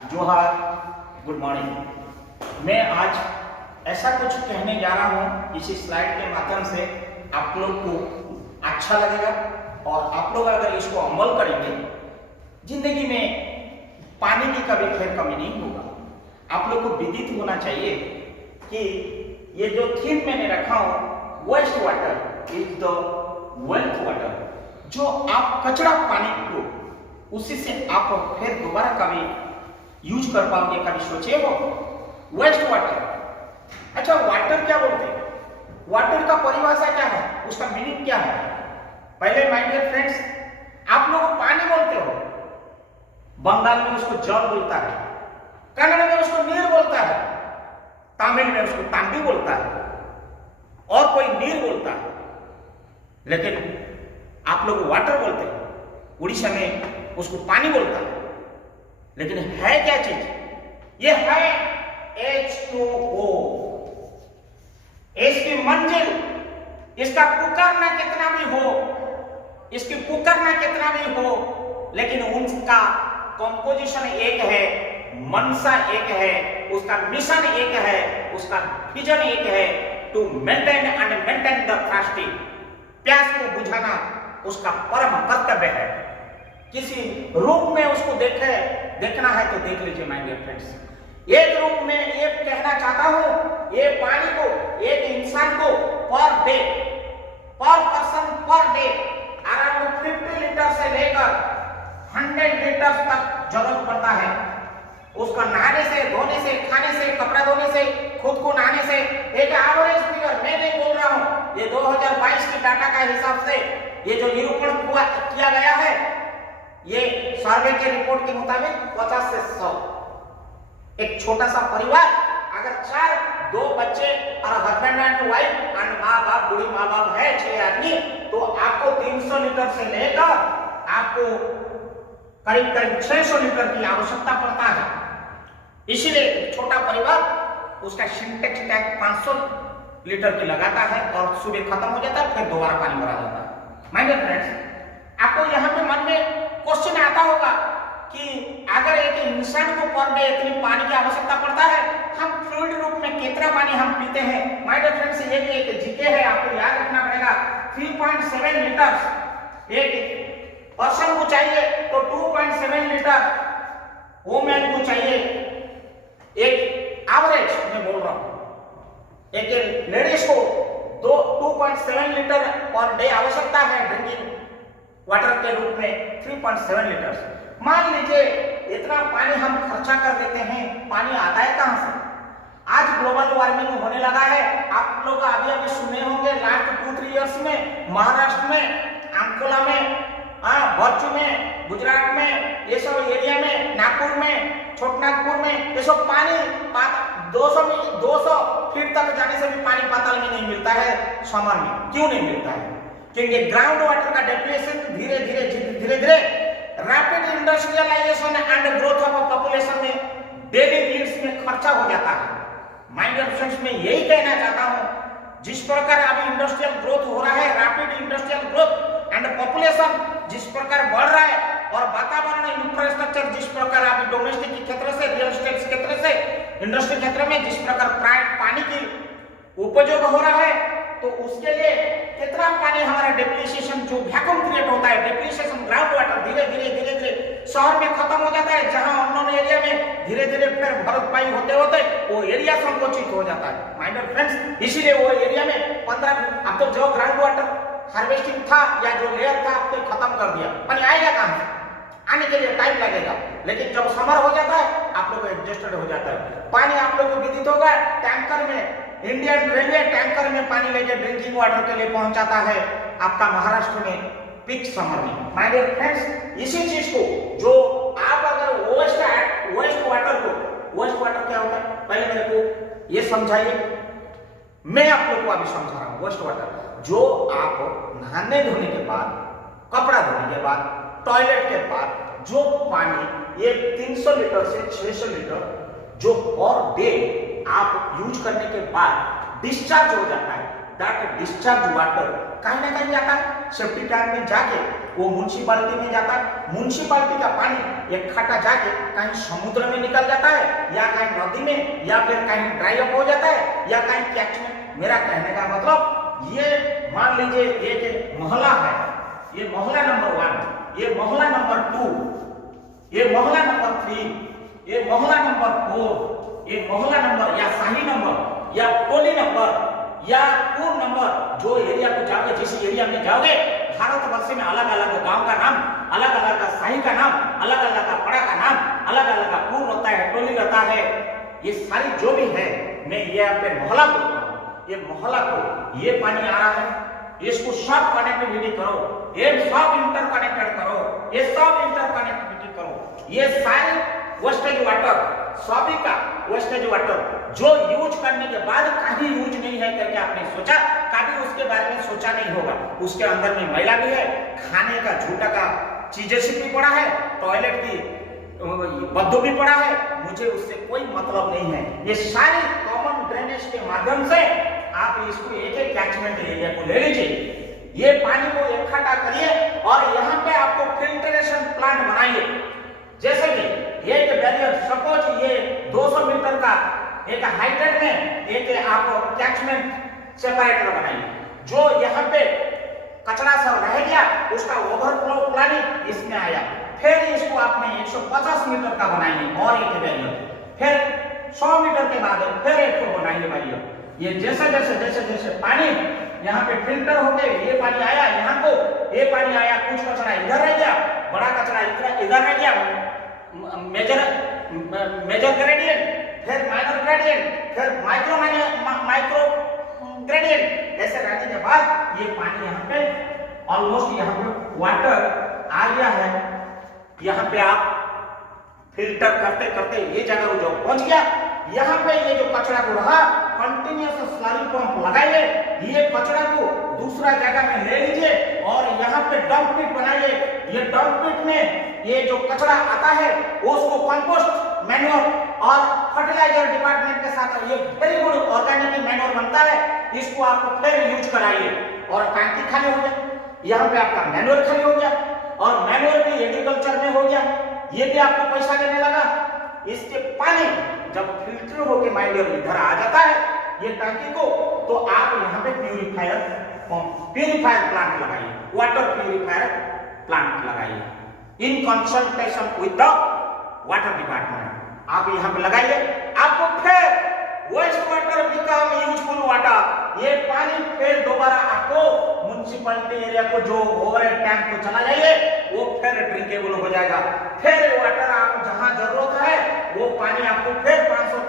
जोहार, good morning. मैं आज ऐसा कुछ कहने जा रहा हूँ इसी स्लाइड के माध्यम से आप लोग को अच्छा लगेगा और आप लोग अगर इसको अमल करेंगे जिंदगी में पानी की कभी फिर कमी नहीं होगा। आप लोग को विदित होना चाहिए कि ये जो थीम मैंने रखा हूँ waste water is the wealth water, जो आप कचरा पानी को उसी से आप फिर दोबारा कभी यूज कर पाओगे, कभी सोचे हो? Waste water. अच्छा, वाटर क्या बोलते हैं? वाटर का परिभाषा क्या है, उसका मीनिंग क्या है? पहले माय डियर फ्रेंड्स, आप लोग पानी बोलते हो, बंगाल में उसको जल बोलता है, कन्नड़ में उसको नीर बोलता है, तमिल में उसको तांडी बोलता है और कोई नीर बोलता है, लेकिन आप लोग वाटर बोलते हैं। उड़ीसा में उसको पानी बोलता है, लेकिन है क्या चीज? ये है H2O। इसकी मंजिल, इसका पुकारना कितना भी हो, इसकी पुकारना कितना भी हो, लेकिन उनका कंपोजिशन एक है, मनसा एक है, उसका मिशन एक है, उसका विजन एक है, to maintain and maintain the thirsty. प्यास को बुझाना उसका परम कर्तव्य है। किसी रूप में उसको देखना है तो देख लीजिए माय डियर फ्रेंड्स। एक रूप में ये कहना चाहता हूं, ये पानी को एक इंसान को पर डे, पर person per day around 50 litre से लेकर 100 लीटर तक जरूरत पड़ता है। उसका नहाने से, धोने से, खाने से, कपड़ा धोने से, खुद को नहाने से, एक एवरेज फिगर मैं नहीं बोल रहा हूं, ये 2022 की डाटा का हिसाब से ये जो निरूपण किया गया है, ये सर्वे के रिपोर्ट के मुताबिक 50 से 100। एक छोटा सा परिवार अगर 2 बच्चे और हस्बैंड एंड वाइफ एंड माँ बाप, बूढ़ी माँ बाप है 6 आदमी, तो आपको 300 लीटर से लेकर आपको करीब करीब 600 लीटर की आवश्यकता पड़ता है। इसीलिए छोटा परिवार उसका सिंटेक्स टैंक 500 लीटर की लगाता है और सुबह खत्म हो जाता है, फिर दोबारा पानी भरा जाता है। माय डियर फ्रेंड्स, आपको यहाँ पे मन में क्वेश्चन आता होगा कि अगर एक इंसान को पर डे इतनी पानी की आवश्यकता पड़ता है, हम फ्लूइड रूप में कितना पानी हम पीते हैं? माय डियर फ्रेंड्स, ये भी एक जीके है, आपको याद रखना पड़ेगा। 3.7 लीटर एक पर्सन को चाहिए, तो 2.7 लीटर वुमेन को चाहिए। एक एवरेज मैं बोल रहा हूं, एक लेडीज को 2.7 लीटर पर डे आवश्यकता है ड्रिंकिंग वाटर के रूप में 3.7 लीटर। मान लीजिए इतना पानी हम खर्चा कर देते हैं, पानी आता है कहां से? आज ग्लोबल वार्मिंग होने लगा है। आप लोग अभी सुने होंगे लास्ट 2-3 इयर्स में महाराष्ट्र में, अंकोला में, भरचू में, गुजरात में, ये सब एरिया में, नागपुर में, छोटनागपुर में, ये सब पानी 200 फीट तक जाने से भी पानी पाताल में नहीं मिलता है समर में। क्यों नहीं मिलता है? क्योंकि ग्राउंड वाटर का डेप्लीशन धीरे धीरे rapid industrialisation and growth of population में डेली नीड्स में खर्चा हो जाता है। माय डियर फ्रेंड्स, मैं यही कहना चाहता हूं, जिस प्रकार अभी इंडस्ट्रियल ग्रोथ हो रहा है, rapid industrial growth and population जिस प्रकार बढ़ रहा है और वातावरण इंफ्रास्ट्रक्चर जिस प्रकार अभी डोमेस्टिक क्षेत्र से, रियल एस्टेट क्षेत्र से, इंडस्ट्री क्षेत्र में जिस प्रकार पानी की उपयोग हो रहा है, तो उसके लिए कितना पानी हमारा डेप्लीशन जो वैक्यूम क्रिएट होता है, डेप्लीशन ग्राउंड वाटर धीरे धीरे शहर में खत्म हो जाता है, जहां अननोन एरिया में धीरे धीरे फिर भरपाई होते होते वो एरिया संकुचित हो जाता है। माय डियर फ्रेंड्स, इसीलिए वो एरिया में 15 अब तो जो ग्राउंड वाटर हार्वेस्टिंग था या जो लेयर था अब तो खत्म कर दिया। पानी आएगा कहां से? आने के लिए टाइम लगेगा, लेकिन जब समर हो जाता है आप लोग एडजस्टेड हो जाता है। पानी आप लोग को विदित होगा, टैंकर में इंडियन रेलवे टैंकर में पानी लेके ड्रिंकिंग वाटर के लिए पहुंचाता है आपका महाराष्ट्र में पीक समर में। माय डियर फ्रेंड्स, इसी चीज को जो आप अगर वेस्ट वाटर क्या होता है पहले मेरे को ये समझाइए, मैं आप लोग को अभी समझा रहा हूं। वेस्ट वाटर जो आप नहाने धोने के बाद, कपड़ा धोने के बाद, टॉयलेट के बाद जो पानी ये 300 लीटर से 600 लीटर जो पर डे आप यूज करने के बाद डिस्चार्ज हो जाता है, दैट डिस्चार्ज वाटर कहीं ना कहीं जाता है, सेफ्टी टैंक में जाके वो म्युनिसिपालिटी में जाता है। म्युनिसिपालिटी का पानी एक खट्टा जाके कहीं समुद्र में निकल जाता है, या कहीं नदी में, या फिर कहीं ड्राई अप हो जाता है, या कहीं कैचमेंट। मेरा कहने का मतलब ये मान लीजिए एक मोहल्ला है, ये मोहल्ला नंबर 1, ये मोहल्ला नंबर 2, ये मोहल्ला नंबर 3, ये मोहल्ला नंबर 4, ये मोहल्ला नंबर या शाही नंबर या टोली नंबर या पूर्व नंबर, जो एरिया को जाओगे, जिस एरिया में जाओगे, भारतवर्ष में अलग अलग गांव का नाम, अलग अलग का शाही का नाम, अलग अलग का पड़ा का नाम, अलग अलग का पूर्व रहता है, टोली रहता है। ये सारी जो भी है, मैं ये अपने मोहल्ला को, ये मोहल्ला को ये पानी आ रहा है, इसको सब कनेक्टिविटी करो, ये सब इंटरकनेक्टेड करो, ये सब इंटरकनेक्टिविटी करो। ये सारे वेस्टेज वाटर, सभी का वेस्टेज वाटर जो यूज करने के बाद कहीं यूज नहीं है करके आपने सोचा, कभी उसके बारे में सोचा नहीं होगा। उसके अंदर में मैला भी है, खाने का झूठा का चीजें से भी पड़ा है, टॉयलेट की बदबू भी पड़ा है, मुझे उससे कोई मतलब नहीं है। ये सारी कॉमन ड्रेनेज के माध्यम से आप इसको एक एक कैचमेंट एरिया को ले लीजिए, ये पानी को इकट्ठा करिए और यहाँ पे आपको फिल्ट्रेशन प्लांट बनाइए। जैसे कि एक बैरियर, सपोज ये 200 मीटर का एक हाइटेड में एक आप कैचमेंट सेपरेटर बनाइए, जो यहाँ पे कचरा सब रह गया उसका ओवरफ्लो प्लानिंग इसमें आया, फिर इसको आपने 150 मीटर का बनाइए और एक बैरियर, फिर 100 मीटर के बाद फिर एक को बनाइए बैरियर। ये जैसे जैसे जैसे जैसे पानी यहाँ पे फिल्टर होके ये पानी आया, यहाँ को ये पानी आया, कुछ कचरा इधर रह गया, बड़ा कचरा इधर रह गया, मेजर ग्रेडियंट, फिर माइनर ग्रेडियंट, फिर माइक्रो ग्रेडियंट, ऐसे रहने के बाद ये पानी यहाँ पे ऑलमोस्ट यहाँ पे वाटर आ गया है। यहाँ पे आप फिल्टर करते करते ये जगह जो पहुंच गया, यहाँ पे ये जो कचरा को रहा कंटिन्यूअस स्लरी पंप लगाइए, ये कचरा को दूसरा जगह में ले लीजिए और यहाँ पे डंप पिट बनाइए। ये डंप पिट में ये जो कचरा आता है उसको कंपोस्ट मैन्योर और फर्टिलाइजर डिपार्टमेंट के साथ ये वेरी गुड ऑर्गेनिक मैन्योर बनता है, इसको आप फिर यूज कराइए और टैंकी खाली हो गया, यहाँ पे आपका मैन्योर खाली हो गया और मैन्योर भी एग्रीकल्चर में हो गया, ये भी आपको पैसा देने लगा। इसके पानी जब फिल्टर होके माइंड इधर आ जाता है ये टंकी को, तो आप यहाँ पे प्यूरिफायर प्लांट लगाइए, वाटर प्यूरिफायर प्लांट लगाइए in consultation with the water department. आप यहाँ पे लगाइए, आपको फिर waste water become useful water, ये पानी फिर दोबारा आपको म्युनिसिपैलिटी एरिया को जो ओवरहेड टैंक को चला जाइए वो फिर ड्रिंकेबल हो जाएगा। फिर वाटर आप जहां जरूरत है वो पानी आपको फिर 500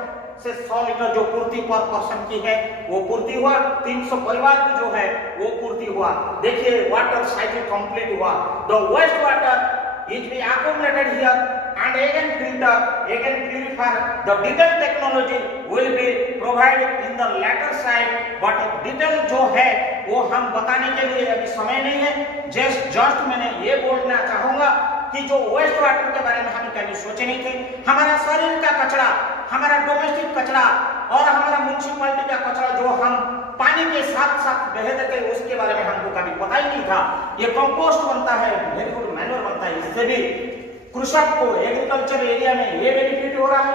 से 100 लीटर जो पूर्ति पर पर्सन की है वो पूर्ति हुआ, 300 परिवार की जो है वो पूर्ति हुआ। देखिए वाटर साइकिल कंप्लीट हुआ। The waste water is be accumulated here and again filter, again purifier. The detailed technology will be provided in the later side, but detail जो है वो हम बताने के लिए अभी समय नहीं है। जस्ट मैंने ये बोलना चाहूंगा कि जो वेस्ट वाटर के बारे में हम कभी सोचे नहीं थे, हमारा शरीर का कचरा, हमारा डोमेस्टिक कचरा और हमारा म्युनिसिपैलिटी का कचरा जो हम पानी के साथ साथ बह देते उसके बारे में हमको कभी पता ही नहीं था। ये कंपोस्ट बनता है, वेरी गुड मैन्योर बनता है, इससे भी कृषक को एग्रीकल्चर एरिया में ये बेनिफिट हो रहा है।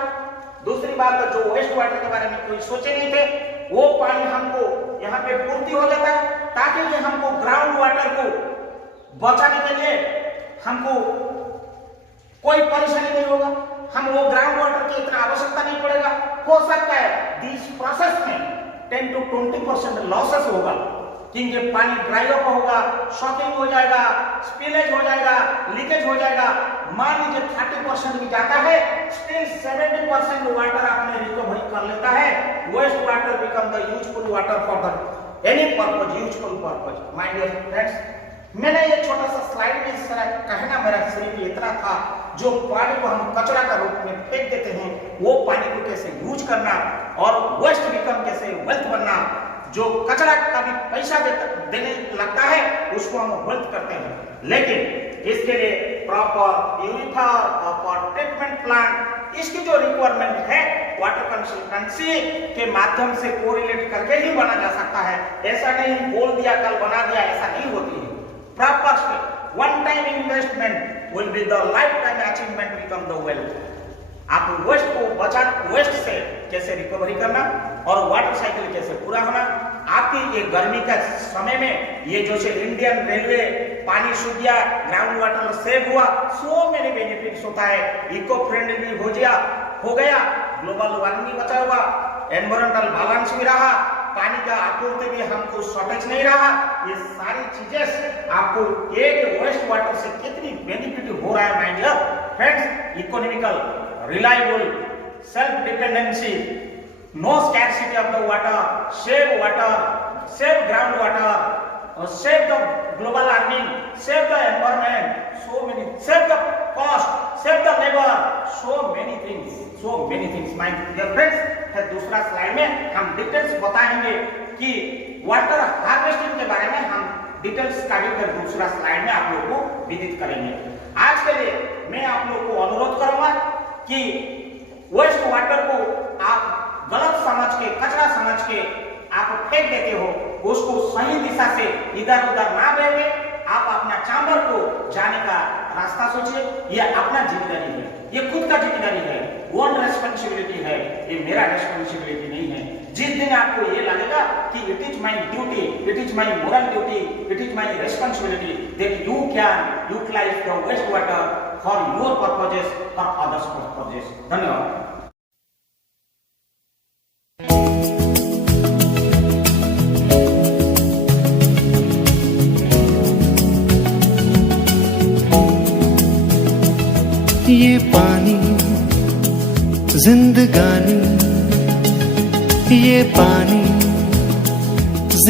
दूसरी बात जो वेस्ट वाटर के बारे में कोई सोचे नहीं थे, वो पानी हमको यहाँ पे पूर्ति हो जाता है ताकि ये हमको ग्राउंड वाटर को बचाने के लिए हमको कोई परेशानी नहीं होगा, हम वो ग्राउंड वाटर की इतना आवश्यकता नहीं पड़ेगा। हो सकता है दिस प्रोसेस में 10 to 20% लॉसेस होगा क्योंकि पानी ड्राई अप होगा, शॉकिंग हो जाएगा, स्पिलेज हो जाएगा, लीकेज हो जाएगा। मान लीजिए 30% भी जाता है, स्टिल 70% वाटर आपने रिकवरी कर लेता है। Waste water become the useful water for the any purpose, useful purpose. My dear friends, मैंने ये छोटा सा स्लाइड में कहना मेरा सिर्फ इतना था, जो पानी को हम कचरा का रूप में फेंक देते हैं वो पानी को कैसे यूज करना और वेस्ट बिकम कैसे वेल्थ बनना। जो कचरा का भी पैसा देने लगता है उसको हम वेल्थ करते हैं, लेकिन इसके लिए proper purifier, proper treatment plant, इसकी जो रिक्वायरमेंट है वाटर कंसल्टेंसी के माध्यम से कोरिलेट करके ही बना जा सकता है। ऐसा नहीं बोल दिया कल बना दिया, ऐसा नहीं होती है। Proper one time investment will be the lifetime achievement become the wealth. आप वेस्ट को बचा, वेस्ट से कैसे रिकवरी करना और वाटर साइकिल कैसे पूरा होना, आपकी ये गर्मी का समय में ये जो से इंडियन रेलवे पानी सूख गया, ग्राउंड वाटर सेव हुआ, सो मेनी बेनिफिट्स होता है, इको फ्रेंडली हो गया, ग्लोबल वार्मिंग बचा हुआ, एनवायरमेंटल बैलेंस भी रहा, पानी का आपूर्ति भी हमको शॉर्टेज नहीं रहा। ये सारी चीजें आपको एक वेस्ट वाटर से कितनी बेनिफिट हो रहा है my dear friends. Economical, reliable, self-dependency, no scarcity of the water, save ground water, save the global warming, save the environment, save the cost, save the labor, so many things my dear friends। दूसरा slide में हम details बताएंगे कि water harvesting के बारे में हम details का भी फिर दूसरा स्लाइड में आप लोगों को विदित करेंगे। आज के लिए मैं आप लोगों को अनुरोध करूंगा कि वेस्ट वाटर को आप गलत समझ के, कचरा समझ के आप फेंक देते हो, उसको सही दिशा से इधर उधर ना भेजे, आप अपना चैम्बर को जाने का रास्ता सोचिए। ये अपना जिम्मेदारी है, ये खुद का जिम्मेदारी है, ओन रेस्पॉन्सिबिलिटी है, ये मेरा रेस्पॉन्सिबिलिटी नहीं है। जिस दिन आपको ये लगेगा कि it is my duty, it is my moral duty, it is my responsibility, that you can utilize the waste water for your purposes, for others purposes. धन्यवाद। ये पानी जिंदगानी, ये पानी